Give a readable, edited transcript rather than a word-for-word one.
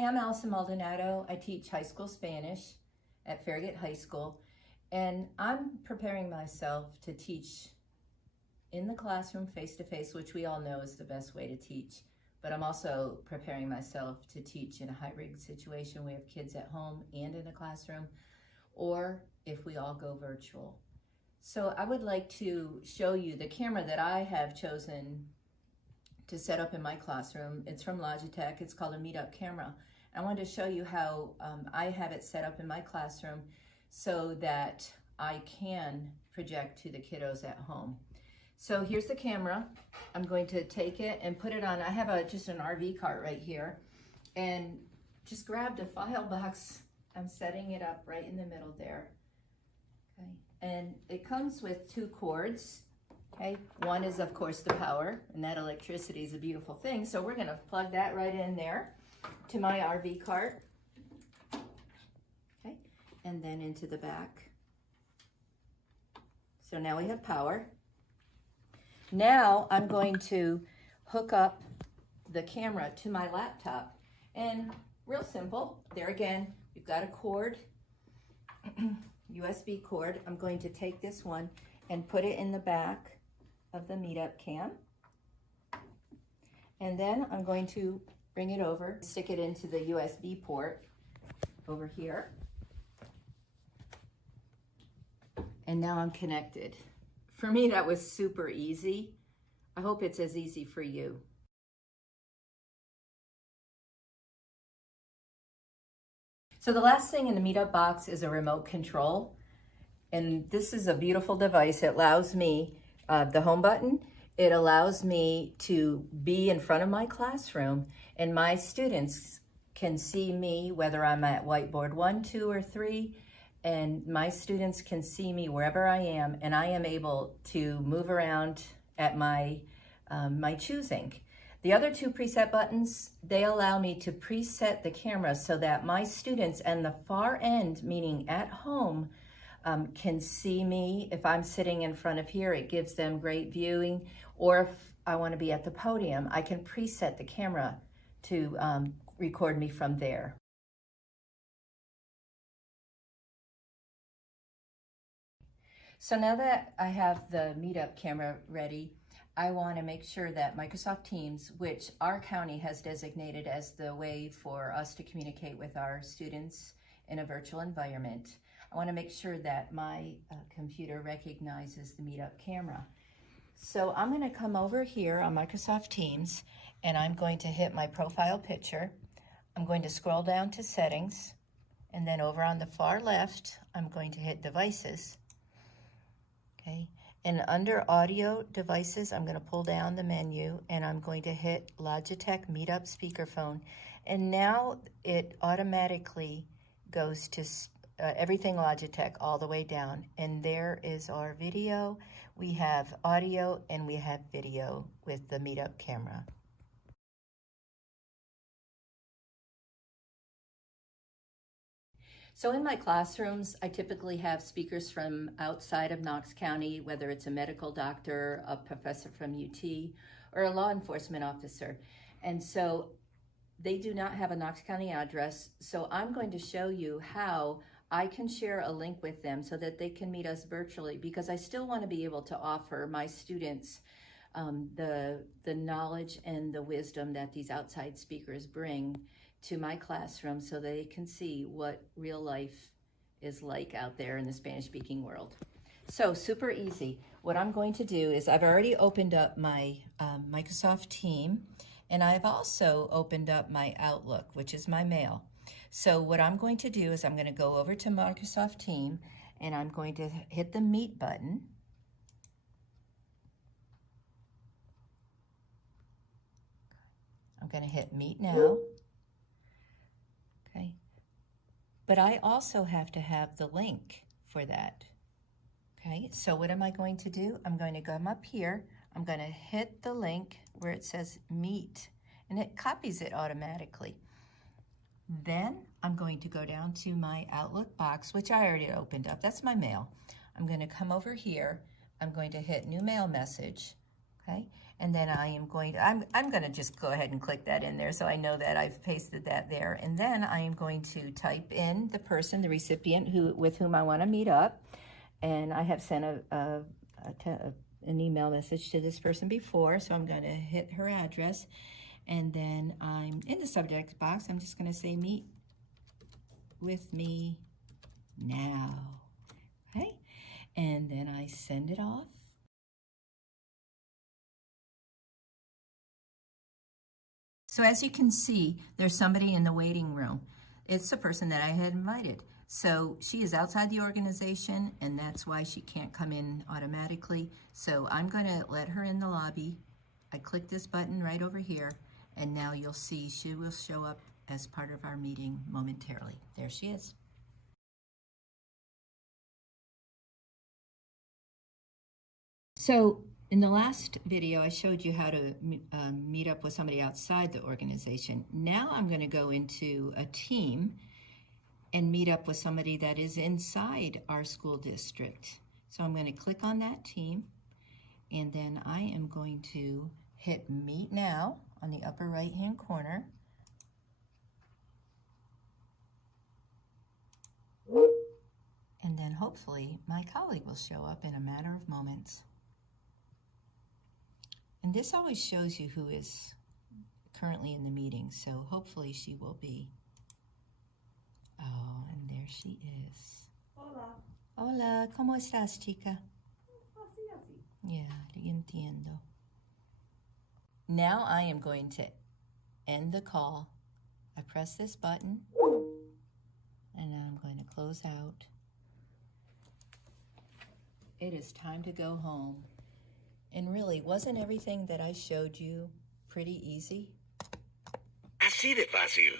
I'm Allison Maldonado. I teach high school Spanish at Farragut High School, and I'm preparing myself to teach in the classroom face-to-face, which we all know is the best way to teach, but I'm also preparing myself to teach in a hybrid situation. We have kids at home and in a classroom, or if we all go virtual. So I would like to show you the camera that I have chosen to set up in my classroom. It's from Logitech. It's called a MeetUp camera. I wanted to show you how I have it set up in my classroom so that I can project to the kiddos at home. So here's the camera. I'm going to take it and put it on. I have just an RV cart right here, and just grabbed a file box. I'm setting it up right in the middle there. Okay, and it comes with two cords. Okay, one is of course the power, and that electricity is a beautiful thing. So we're gonna plug that right in there to my RV cart. Okay, and then into the back. So now we have power. Now I'm going to hook up the camera to my laptop, and real simple. There again, you've got a cord, USB cord. I'm going to take this one and put it in the back of the MeetUp cam, and then I'm going to bring it over, stick it into the USB port over here, and now I'm connected. For me, that was super easy. I hope it's as easy for you. So the last thing in the MeetUp box is a remote control, and this is a beautiful device. It allows me the home button. It allows me to be in front of my classroom, and my students can see me whether I'm at whiteboard 1, 2, or 3, and my students can see me wherever I am, and I am able to move around at my choosing. The other two preset buttons, they allow me to preset the camera so that my students and the far end, meaning at home, can see me. If I'm sitting in front of here, it gives them great viewing. Or if I want to be at the podium, I can preset the camera to record me from there. So now that I have the MeetUp camera ready, I want to make sure that Microsoft Teams, which our county has designated as the way for us to communicate with our students in a virtual environment, I want to make sure that my computer recognizes the MeetUp camera. So I'm going to come over here on Microsoft Teams, and I'm going to hit my profile picture. I'm going to scroll down to settings, and then over on the far left, I'm going to hit devices. Okay, and under audio devices, I'm going to pull down the menu, and I'm going to hit Logitech MeetUp speakerphone. And now it automatically goes to everything Logitech all the way down, and there is our video. We have audio and we have video with the MeetUp camera. So in my classrooms, I typically have speakers from outside of Knox County, whether it's a medical doctor, a professor from UT, or a law enforcement officer. And so they do not have a Knox County address, so I'm going to show you how I can share a link with them so that they can meet us virtually, because I still want to be able to offer my students the knowledge and the wisdom that these outside speakers bring to my classroom so they can see what real life is like out there in the Spanish-speaking world. So super easy. What I'm going to do is I've already opened up my Microsoft Team, and I've also opened up my Outlook, which is my mail. So what I'm going to do is I'm going to go over to Microsoft Team, and I'm going to hit the Meet button. I'm going to hit Meet Now. Okay. But I also have to have the link for that. Okay, so what am I going to do? I'm going to come up here. I'm going to hit the link where it says Meet, and it copies it automatically. Then I'm going to go down to my Outlook box, which I already opened up. That's my mail. I'm going to come over here. I'm going to hit New Mail Message, okay? And then I am going to, I'm going to just go ahead and click that in there so I know that I've pasted that there. And then I am going to type in the person, the recipient with whom I want to meet up. And I have sent an email message to this person before, so I'm going to hit her address. And then I'm in the subject box, I'm just going to say meet with me now. Okay? And then I send it off. So as you can see, there's somebody in the waiting room. It's the person that I had invited. So she is outside the organization, and that's why she can't come in automatically. So I'm going to let her in the lobby. I click this button right over here, and now you'll see she will show up as part of our meeting momentarily. There she is. So in the last video, I showed you how to meet up with somebody outside the organization. Now I'm going to go into a team and meet up with somebody that is inside our school district. So I'm going to click on that team, and then I am going to hit Meet Now on the upper right-hand corner. And then hopefully my colleague will show up in a matter of moments. And this always shows you who is currently in the meeting, so hopefully she will be. Oh, and there she is. Hola. Hola, ¿cómo estás, chica? Así, así. Yeah, entiendo. Now I am going to end the call. I press this button, and now I'm going to close out. It is time to go home. And really, wasn't everything that I showed you pretty easy? Así de fácil.